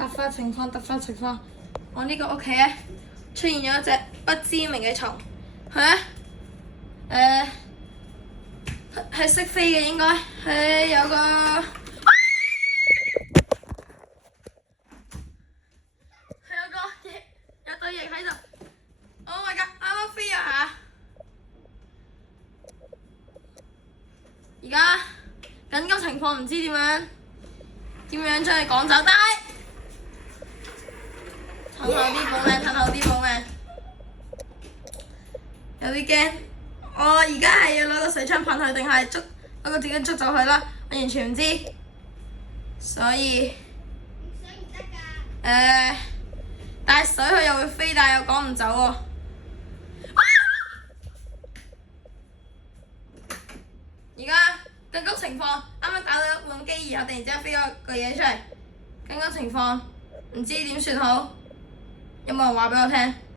突發情況，我呢個屋企咧出現咗一隻不知名嘅蟲，係係識飛嘅應該，係有個有對翼喺度。Oh my god！啱啱飛啊嚇！而家緊急情況唔知點樣將佢趕走，但係褪後啲保命，有啲驚。我而家係要攞個水槍噴佢，定係攞個自己捉走佢啦？我完全唔知，所以帶水佢又會飛，但係又趕唔走喎。而家緊急情況，啱啱搞到一半機，然後突然之間飛咗個嘢出嚟，緊急情況唔知點算好，有冇人話俾我聽？